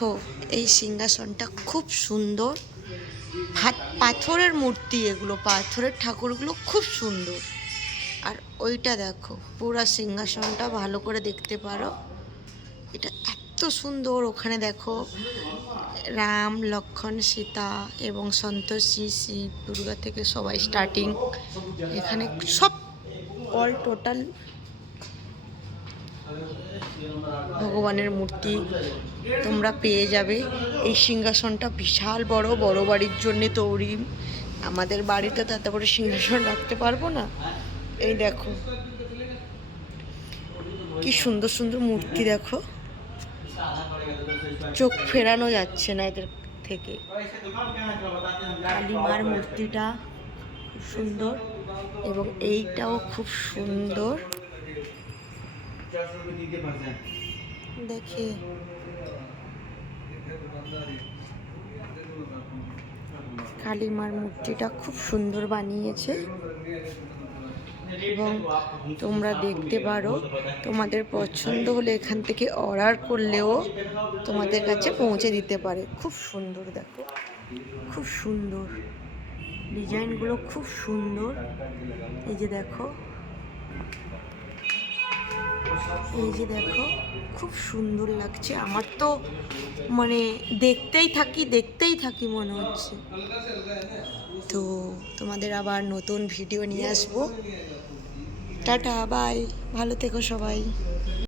দেখো এই সিংহাসনটা খুব সুন্দর। পাথরের মূর্তি, এগুলো পাথরের ঠাকুরগুলো খুব সুন্দর। আর ওইটা দেখো, পুরা সিংহাসনটা ভালো করে দেখতে পারো, এটা এত সুন্দর। ওখানে দেখো রাম, লক্ষ্মণ, সীতা এবং সন্তোষী, শিব, দুর্গা থেকে সবাই স্টার্টিং। এখানে সব অল টোটাল ভগবানের মূর্তি তোমরা পেয়ে যাবে। এই সিংহাসনটা বিশাল বড়, বড় বাড়ির জন্য তৈরি। আমাদের বাড়িতে তো এত বড় সিংহাসন রাখতে পারবো না। এই দেখো কি সুন্দর সুন্দর মূর্তি, দেখো চোখ ফেরানো যাচ্ছে না এদের থেকে। কালী মার মূর্তিটা খুব সুন্দর এবং এইটাও খুব সুন্দর। দেখে কালী মার মূর্তিটা খুব সুন্দর বানিয়েছে এবং তোমরা দেখতে পারো। তোমাদের পছন্দ হলে এখান থেকে অর্ডার করলেও তোমাদের কাছে পৌঁছে দিতে পারে। খুব সুন্দর, দেখো খুব সুন্দর ডিজাইনগুলো, খুব সুন্দর। এই যে দেখো, এই যে দেখো খুব সুন্দর লাগছে। আমার তো মানে দেখতেই থাকি মনে হচ্ছে। তো তোমাদের আবার নতুন ভিডিও নিয়ে আসবো। টাটা, বাই, ভালো থেকো সবাই।